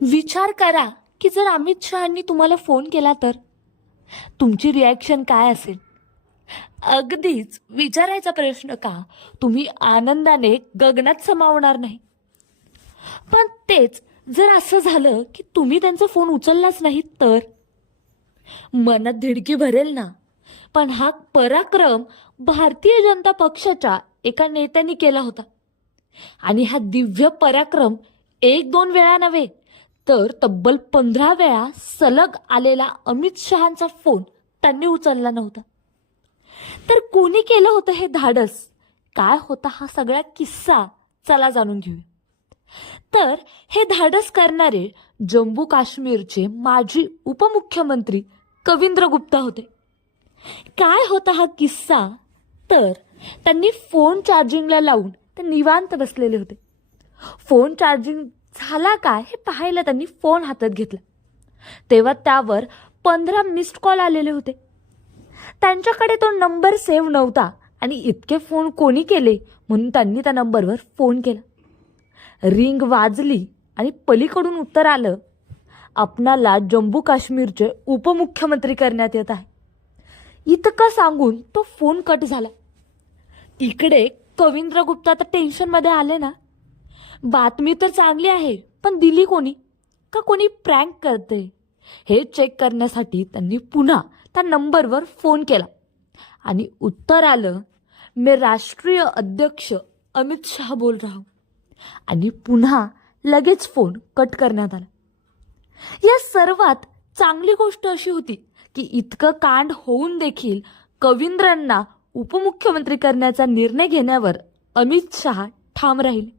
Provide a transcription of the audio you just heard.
विचार करा की जर अमित शहानी तुम्हाला फोन केला तर? तुमची रिॲक्शन काय असेल? अगदीच विचारायचा प्रश्न का? तुम्ही आनंदाने गगनात समावणार नाही. पण तेच जर असं झालं की तुम्ही त्यांचा फोन उचललाच नाही तर? मनात धिडकी भरेल ना. पण हा पराक्रम भारतीय जनता पक्षाच्या एका नेत्याने केला होता. आणि हा दिव्य पराक्रम एक दोन वेळा नव्हे तर तब्बल पंधरा वेळा सलग आलेला अमित शहांचा फोन त्यांनी उचलला नव्हता. तर कोणी केलं होतं हे धाडस? काय होता हा सगळा किस्सा? चला जाणून घेऊया. तर हे धाडस करणारे जम्मू काश्मीरचे माजी उपमुख्यमंत्री कविंद्र गुप्ता होते. काय होता हा किस्सा? तर त्यांनी फोन चार्जिंगला लावून ते निवांत बसलेले होते. फोन चार्जिंग झाला काय हे पाहायला त्यांनी फोन हातात घेतला. तेव्हा त्यावर पंधरा मिस्ड कॉल आलेले होते. त्यांच्याकडे तो नंबर सेव्ह नव्हता आणि इतके फोन कोणी केले म्हणून त्यांनी त्या नंबरवर फोन केला. रिंग वाजली आणि पलीकडून उत्तर आलं आपणाला जम्मू काश्मीरचे उपमुख्यमंत्री करण्यात येत आहे. इतकं सांगून तो फोन कट झाला. इकडे कवींद्र गुप्ता तर टेन्शनमध्ये आले ना बातमी तर चांगली आहे पण दिली कोणी? का कोणी प्रँक करते हे चेक करण्यासाठी त्यांनी पुन्हा त्या नंबरवर फोन केला. आणि उत्तर आलं मी राष्ट्रीय अध्यक्ष अमित शहा बोल रहा. आणि पुन्हा लगेच फोन कट करण्यात आला. या सर्वात चांगली गोष्ट अशी होती की इतकं कांड होऊन देखील कवींद्रांना उपमुख्यमंत्री करण्याचा निर्णय घेण्यावर अमित शहा ठाम राहील.